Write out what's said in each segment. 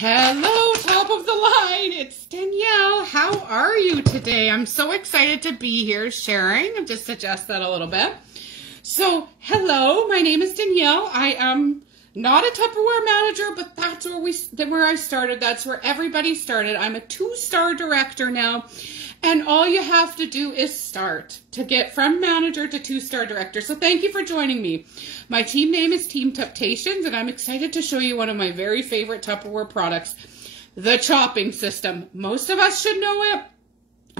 Hello, top of the line. It's Danielle. How are you today? I'm so excited to be here sharing. I'll just adjust that a little bit. So, hello, my name is Danielle. I am not a Tupperware manager, but that's where I started. That's where everybody started. I'm a 2-star director now. And all you have to do is start to get from manager to 2-star director. So thank you for joining me. My team name is Team Tupp-tations, and I'm excited to show you one of my very favorite Tupperware products, the chopping system. Most of us should know it.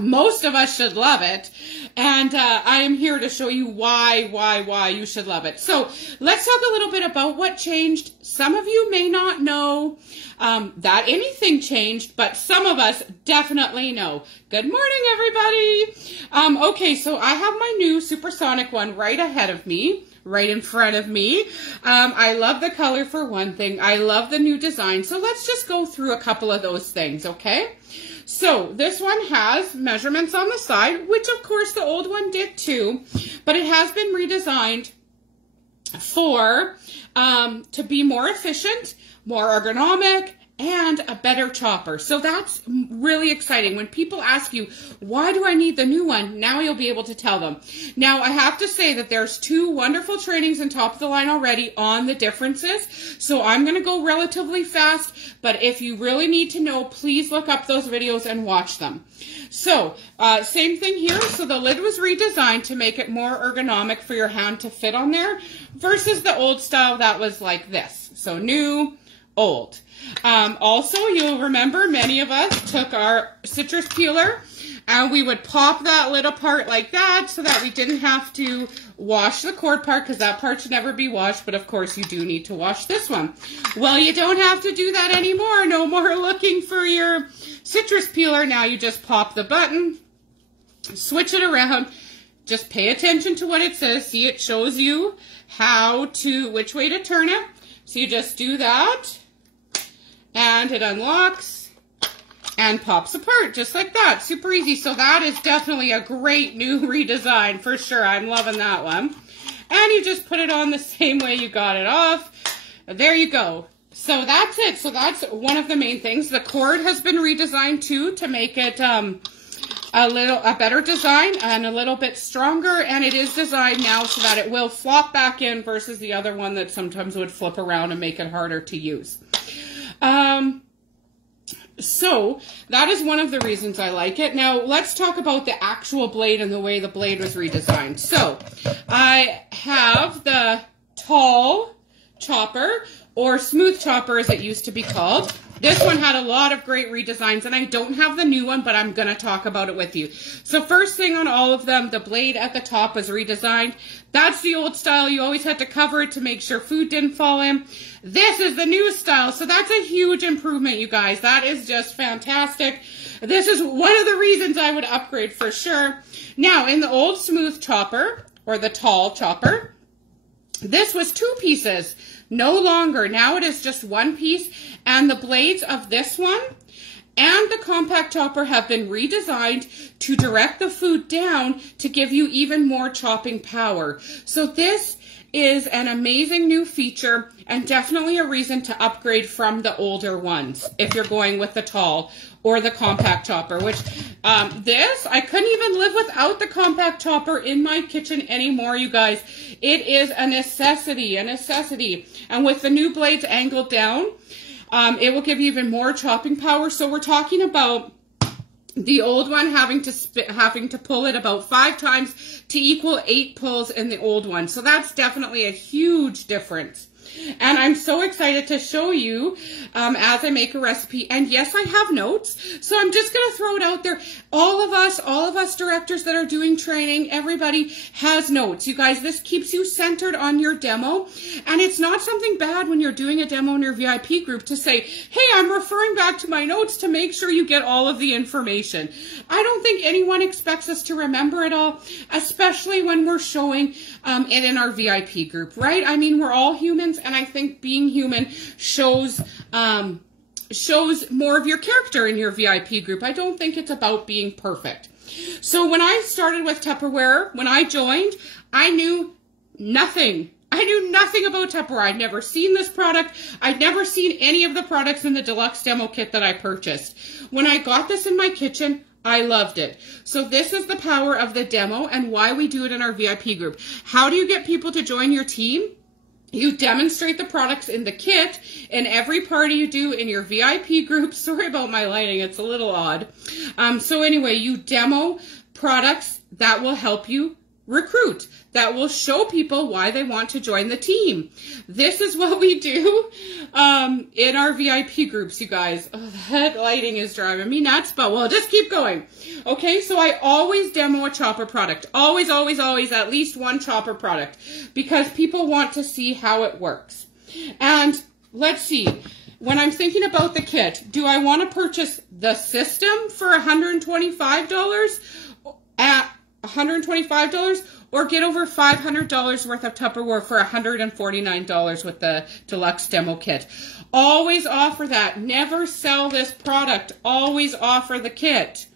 Most of us should love it. And I am here to show you why you should love it. So let's talk a little bit about what changed. Some of you may not know that anything changed, but some of us definitely know. Good morning, everybody. Okay, so I have my new SuperSonic one right ahead of me. Right in front of me. I love the color for one thing. I love the new design. So let's just go through a couple of those things, okay? So this one has measurements on the side, which of course the old one did too, but it has been redesigned for to be more efficient, more ergonomic, and a better chopper. So that's really exciting. When people ask you, why do I need the new one? Now you'll be able to tell them. Now I have to say that there's 2 wonderful trainings in top of the line already on the differences. So I'm going to go relatively fast, but if you really need to know, please look up those videos and watch them. So same thing here. So the lid was redesigned to make it more ergonomic for your hand to fit on there versus the old style that was like this. So new, old. Also, you'll remember many of us took our citrus peeler and we would pop that lid apart like that so that we didn't have to wash the cord part, because that part should never be washed, but of course you do need to wash this one. Well, you don't have to do that anymore. No more looking for your citrus peeler. Now you just pop the button, switch it around, just pay attention to what it says. See, it shows you which way to turn it. So you just do that, and it unlocks and pops apart just like that. Super easy. So that is definitely a great new redesign for sure. I'm loving that one. And you just put it on the same way you got it off. There you go. So that's it. So that's one of the main things. The cord has been redesigned too to make it a better design and a little bit stronger, and it is designed now so that it will flop back in versus the other one that sometimes would flip around and make it harder to use. So that is one of the reasons I like it. Now let's talk about the actual blade and the way the blade was redesigned. So I have the tall chopper, or smooth chopper as it used to be called. This one had a lot of great redesigns, and I don't have the new one, but I'm going to talk about it with you. So first thing on all of them, the blade at the top was redesigned. That's the old style. You always had to cover it to make sure food didn't fall in. This is the new style, so that's a huge improvement, you guys. That is just fantastic. This is one of the reasons I would upgrade for sure. Now, in the old smooth chopper, or the tall chopper, this was 2 pieces. No longer. Now it is just 1 piece, and the blades of this one and the compact chopper have been redesigned to direct the food down to give you even more chopping power. So this is an amazing new feature and definitely a reason to upgrade from the older ones if you're going with the tall or the compact chopper, which I couldn't even live without the compact chopper in my kitchen anymore, you guys. It is a necessity, And with the new blades angled down, it will give you even more chopping power. So we're talking about the old one having to pull it about 5 times to equal 8 pulls in the old one. So that's definitely a huge difference. And I'm so excited to show you as I make a recipe. And yes, I have notes. So I'm just going to throw it out there. All of us directors that are doing training, everybody has notes. You guys, this keeps you centered on your demo. And it's not something bad when you're doing a demo in your VIP group to say, hey, I'm referring back to my notes to make sure you get all of the information. I don't think anyone expects us to remember it all, especially when we're showing it in our VIP group, right? I mean, we're all humans, and I think being human shows more of your character in your VIP group. I don't think it's about being perfect. So when I started with Tupperware, when I joined, I knew nothing I knew nothing about Tupperware. I'd never seen this product. I'd never seen any of the products in the deluxe demo kit that I purchased. When I got this in my kitchen, I loved it. So this is the power of the demo and why we do it in our VIP group. How do you get people to join your team? You demonstrate the products in the kit in every party you do in your VIP group. Sorry about my lighting. It's a little odd. So anyway, you demo products that will help you recruit, that will show people why they want to join the team. This is what we do in our VIP groups, you guys. Oh, that lighting is driving me nuts, but we'll just keep going. Okay, so I always demo a chopper product. Always, always, always at least one chopper product because people want to see how it works. And let's see, when I'm thinking about the kit, do I want to purchase the system for $125 at $125 or get over $500 worth of Tupperware for $149 with the deluxe demo kit? Always offer that. Never sell this product. Always offer the kit.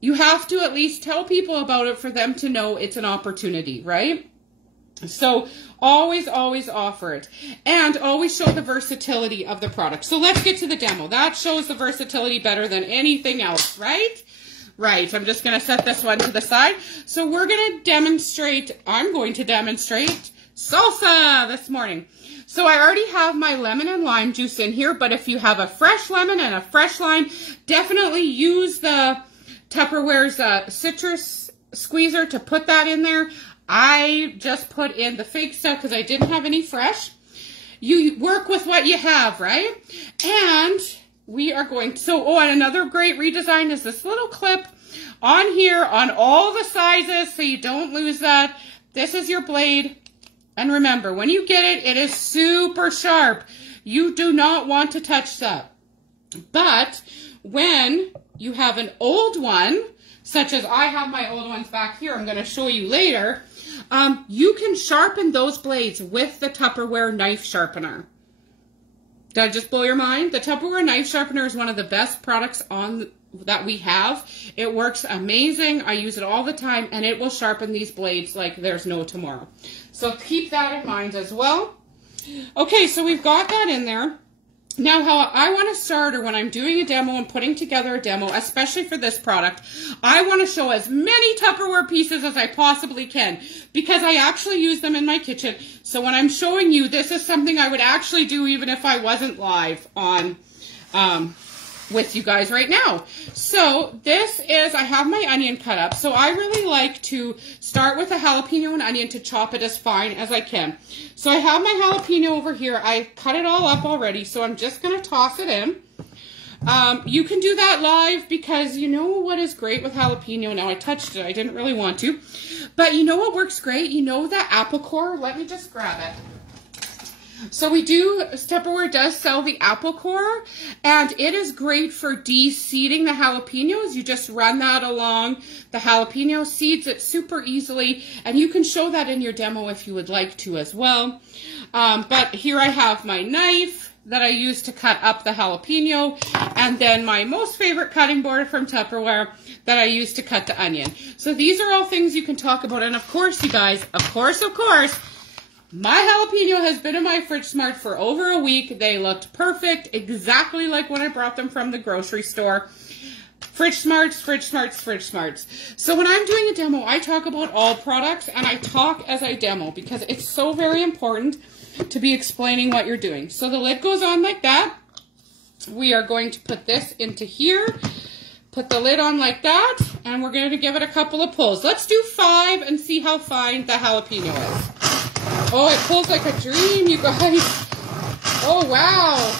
You have to at least tell people about it for them to know it's an opportunity, right? So always, always offer it. And always show the versatility of the product. So let's get to the demo. That shows the versatility better than anything else, right? Right, I'm just going to set this one to the side. So we're going to demonstrate, I'm going to demonstrate salsa this morning. So I already have my lemon and lime juice in here, but if you have a fresh lemon and a fresh lime, definitely use the Tupperware's citrus squeezer to put that in there. I just put in the fake stuff because I didn't have any fresh. You work with what you have, right? And we are going to, and another great redesign is this little clip on here on all the sizes so you don't lose that. This is your blade. And remember, when you get it, it is super sharp. You do not want to touch that. But when you have an old one, such as I have my old ones back here, I'm going to show you later, you can sharpen those blades with the Tupperware knife sharpener. Did I just blow your mind? The Tupperware knife sharpener is one of the best products that we have. It works amazing. I use it all the time, and it will sharpen these blades like there's no tomorrow. So keep that in mind as well. Okay, so we've got that in there. Now, how I want to start, or when I'm doing a demo and putting together a demo, especially for this product, I want to show as many Tupperware pieces as I possibly can because I actually use them in my kitchen. So when I'm showing you, this is something I would actually do even if I wasn't live on with you guys right now. So this is, I have my onion cut up. So I really like to start with a jalapeno and onion to chop it as fine as I can. So I have my jalapeno over here. I cut it all up already. So I'm just going to toss it in. You can do that live because you know what is great with jalapeno. Now I touched it. I didn't really want to. But you know what works great? You know the apple core? Let me just grab it. So Tupperware does sell the apple core, and it is great for de-seeding the jalapenos. You just run that along the jalapeno, seeds it super easily, and you can show that in your demo if you would like to as well. But here I have my knife that I use to cut up the jalapeno, and then my most favorite cutting board from Tupperware that I use to cut the onion. So these are all things you can talk about, and of course, you guys, of course, my jalapeno has been in my Fridge Smart for over a week. They looked perfect, exactly like when I brought them from the grocery store. Fridge Smarts, Fridge Smarts, Fridge Smarts. So when I'm doing a demo, I talk about all products and I talk as I demo because it's so very important to be explaining what you're doing. So the lid goes on like that. We are going to put this into here, put the lid on like that, and we're going to give it a couple of pulls. Let's do 5 and see how fine the jalapeno is. Oh, it pulls like a dream, you guys. Oh, wow.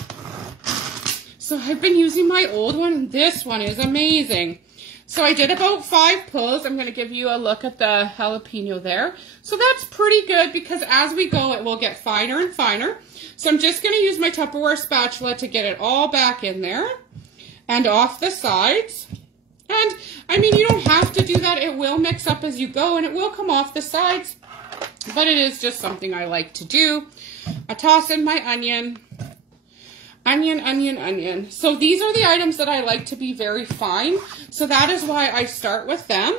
So I've been using my old one, and this one is amazing. So I did about 5 pulls. I'm going to give you a look at the jalapeno there. So that's pretty good because as we go, it will get finer and finer. So I'm just going to use my Tupperware spatula to get it all back in there and off the sides. And, I mean, you don't have to do that. It will mix up as you go, and it will come off the sides. But it is just something I like to do. I toss in my onion. Onion, onion, onion. So these are the items that I like to be very fine. So that is why I start with them.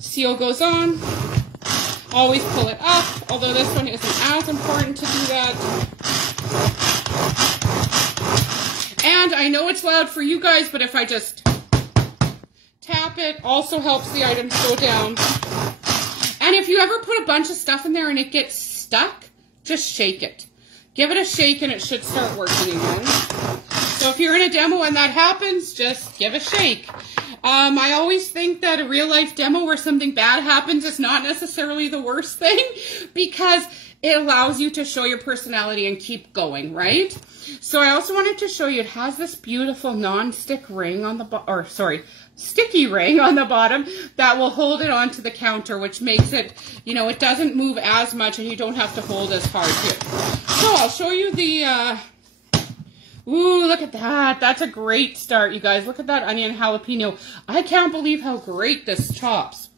Seal goes on. always pull it up, although this one isn't as important to do that. And I know it's loud for you guys, but if I just tap it, also helps the items go down. And if you ever put a bunch of stuff in there and it gets stuck, just shake it. Give it a shake and it should start working again. So if you're in a demo and that happens, just give a shake. I always think that a real life demo where something bad happens is not necessarily the worst thing, because it allows you to show your personality and keep going, right? So I also wanted to show you, it has this beautiful non-stick ring on the sticky ring on the bottom that will hold it onto the counter, which makes it, you know, it doesn't move as much and you don't have to hold as hard here. So I'll show you the, ooh, look at that. That's a great start, you guys. Look at that onion jalapeno. I can't believe how great this chops.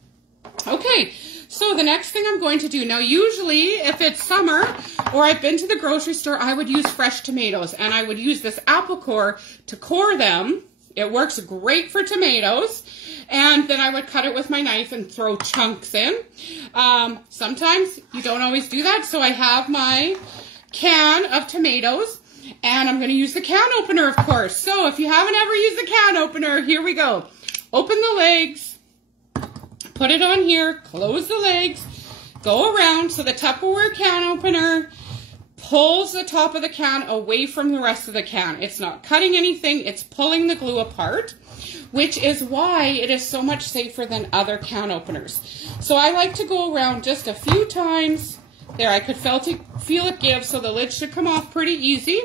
Okay, so the next thing I'm going to do, now usually if it's summer or I've been to the grocery store, I would use fresh tomatoes and I would use this apple core to core them. It works great for tomatoes. And then I would cut it with my knife and throw chunks in. Sometimes you don't always do that, so I have my can of tomatoes. And I'm going to use the can opener, of course. So if you haven't ever used the can opener, here we go. Open the legs, put it on here, close the legs, go around. So the Tupperware can opener pulls the top of the can away from the rest of the can. It's not cutting anything, it's pulling the glue apart, which is why it is so much safer than other can openers. So I like to go around just a few times. There, I could feel it give, so the lid should come off pretty easy.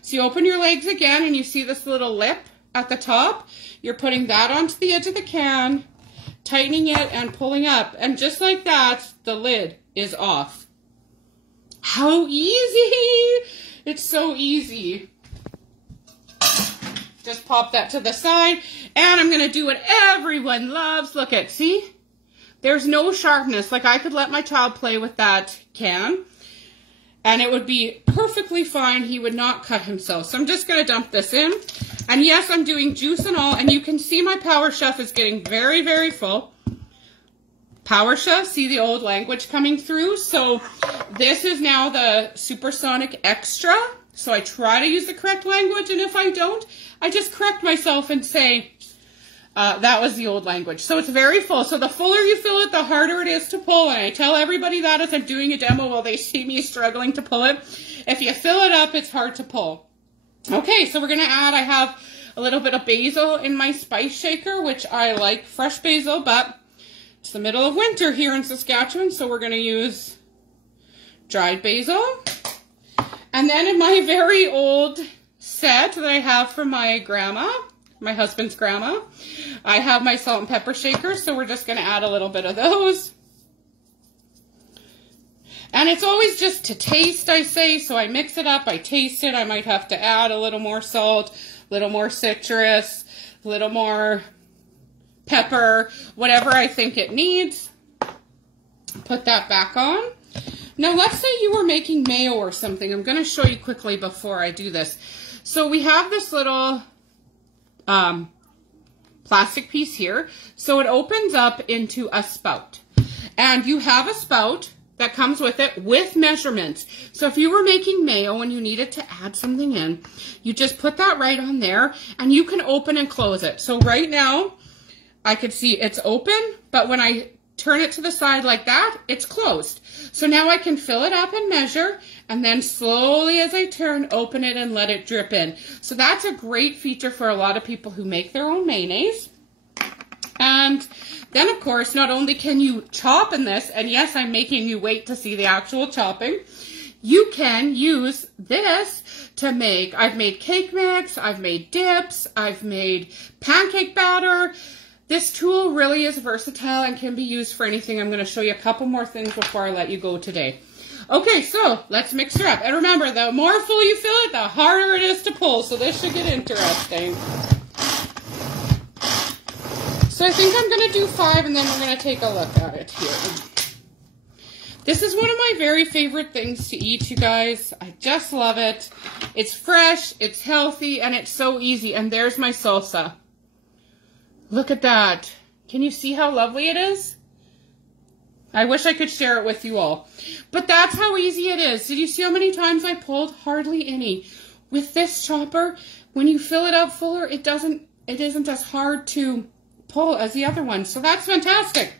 So you open your legs again and you see this little lip at the top. You're putting that onto the edge of the can, tightening it and pulling up. And just like that, the lid is off. How easy! It's so easy. Just pop that to the side. And I'm going to do what everyone loves. Look at, see? There's no sharpness. Like, I could let my child play with that can and it would be perfectly fine. He would not cut himself. So I'm just going to dump this in. And yes, I'm doing juice and all. And you can see my PowerChef is getting very, very full. PowerChef, see the old language coming through. So this is now the SuperSonic Extra. So I try to use the correct language. And if I don't, I just correct myself and say, that was the old language. So it's very full. So the fuller you fill it, the harder it is to pull. And I tell everybody that as I'm doing a demo while they see me struggling to pull it. If you fill it up, it's hard to pull. Okay, so we're going to add, I have a little bit of basil in my spice shaker, which I like fresh basil, but it's the middle of winter here in Saskatchewan, so we're going to use dried basil. And then in my very old set that I have from my grandma, my husband's grandma, I have my salt and pepper shaker, so we're just going to add a little bit of those. And it's always just to taste, I say, so I mix it up, I taste it, I might have to add a little more salt, a little more citrus, a little more pepper, whatever I think it needs. Put that back on. Now let's say you were making mayo or something. I'm going to show you quickly before I do this. So we have this little plastic piece here. So it opens up into a spout. And you have a spout that comes with it with measurements. So if you were making mayo and you needed to add something in, you just put that right on there and you can open and close it. So right now, I could see it's open, but when I turn it to the side like that, it's closed. So now I can fill it up and measure, and then slowly as I turn, open it and let it drip in. So that's a great feature for a lot of people who make their own mayonnaise. And then, of course, not only can you chop in this, and yes, I'm making you wait to see the actual chopping, you can use this to make, I've made cake mix, I've made dips, I've made pancake batter. This tool really is versatile and can be used for anything. I'm going to show you a couple more things before I let you go today. Okay, so let's mix her up. And remember, the more full you fill it, the harder it is to pull. So this should get interesting. So I think I'm going to do 5 and then we're going to take a look at it here. This is one of my very favorite things to eat, you guys. I just love it. It's fresh, it's healthy, and it's so easy. And there's my salsa. Look at that. Can you see how lovely it is? I wish I could share it with you all. But that's how easy it is. Did you see how many times I pulled? Hardly any. With this chopper, when you fill it up fuller, it isn't as hard to pull as the other one. So that's fantastic.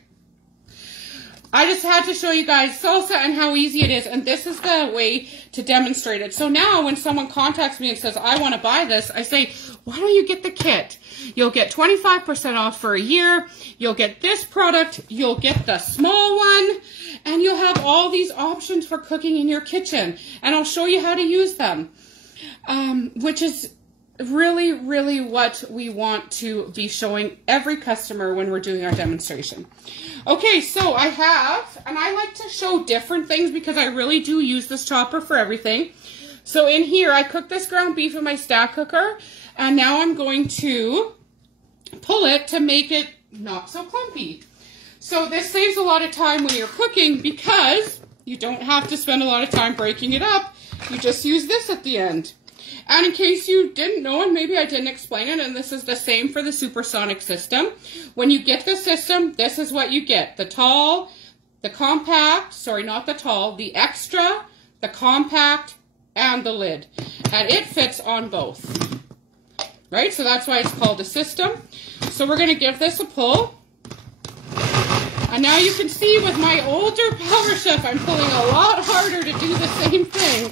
I just had to show you guys salsa and how easy it is, and this is the way to demonstrate it. So now when someone contacts me and says, I want to buy this, I say, why don't you get the kit? You'll get 25% off for a year. You'll get this product. You'll get the small one, and you'll have all these options for cooking in your kitchen, and I'll show you how to use them, which is really, really what we want to be showing every customer when we're doing our demonstration. Okay, so I have, and I like to show different things because I really do use this chopper for everything. So in here, I cooked this ground beef in my stack cooker, and now I'm going to pull it to make it not so clumpy. So this saves a lot of time when you're cooking because you don't have to spend a lot of time breaking it up. You just use this at the end. And in case you didn't know, and maybe I didn't explain it, and this is the same for the SuperSonic system. When you get the system, this is what you get. The tall, the compact, sorry, not the tall, the extra, the compact, and the lid. And it fits on both. Right? So that's why it's called a system. So we're going to give this a pull. And now you can see with my older PowerChef, I'm pulling a lot harder to do the same thing.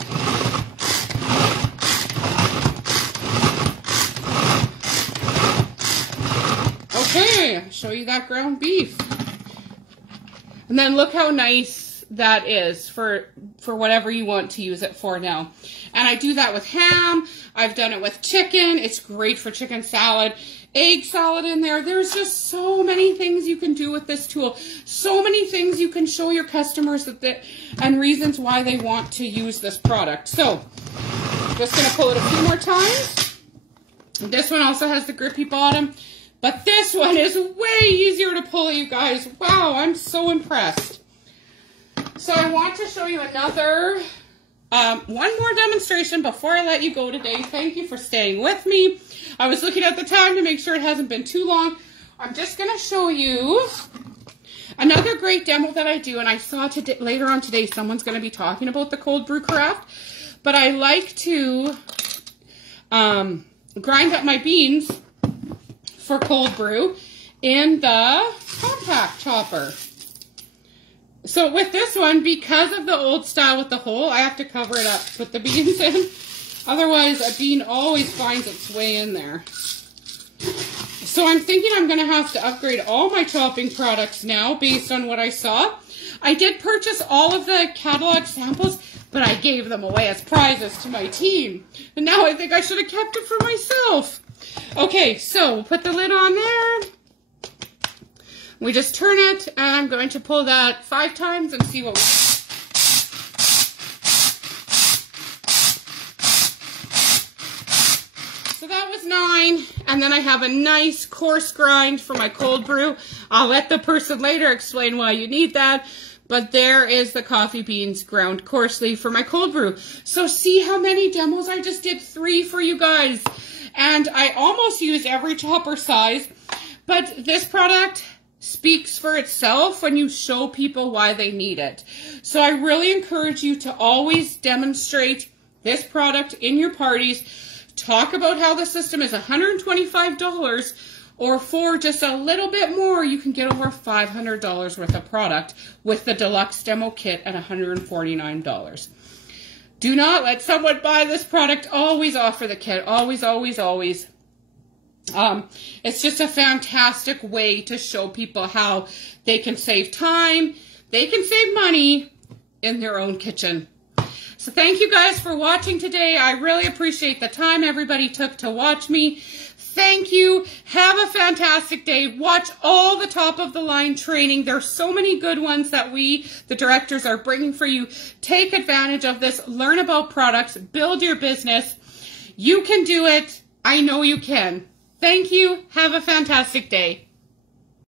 Okay, I'll show you that ground beef. And then look how nice that is for whatever you want to use it for now. And I do that with ham. I've done it with chicken. It's great for chicken salad, egg salad in there. There's just so many things you can do with this tool. So many things you can show your customers and reasons why they want to use this product. So, just going to pull it a few more times. This one also has the grippy bottom. But this one is way easier to pull, you guys. Wow, I'm so impressed. So I want to show you another, one more demonstration before I let you go today. Thank you for staying with me. I was looking at the time to make sure it hasn't been too long. I'm just going to show you another great demo that I do. And I saw today, later on today, someone's going to be talking about the cold brew carafe. But I like to grind up my beans for cold brew in the compact chopper. So with this one, because of the old style with the hole, I have to cover it up, put the beans in. Otherwise, a bean always finds its way in there. So I'm thinking I'm going to have to upgrade all my chopping products now based on what I saw. I did purchase all of the catalog samples, but I gave them away as prizes to my team. And now I think I should have kept it for myself. Okay, so we'll put the lid on there. We just turn it, and I'm going to pull that 5 times and see what we... So that was 9, and then I have a nice coarse grind for my cold brew. I'll let the person later explain why you need that. But there is the coffee beans ground coarsely for my cold brew. So see how many demos I just did? 3 for you guys. And I almost use every chopper size, but this product speaks for itself when you show people why they need it. So I really encourage you to always demonstrate this product in your parties. Talk about how the system is $125, or for just a little bit more, you can get over $500 worth of product with the deluxe demo kit at $149. Do not let someone buy this product. Always offer the kit. Always, always, always. It's just a fantastic way to show people how they can save time, they can save money in their own kitchen. So thank you guys for watching today. I really appreciate the time everybody took to watch me. Thank you. Have a fantastic day. Watch all the top of the line training. There's so many good ones that we, the directors, are bringing for you. Take advantage of this. Learn about products. Build your business. You can do it. I know you can. Thank you. Have a fantastic day.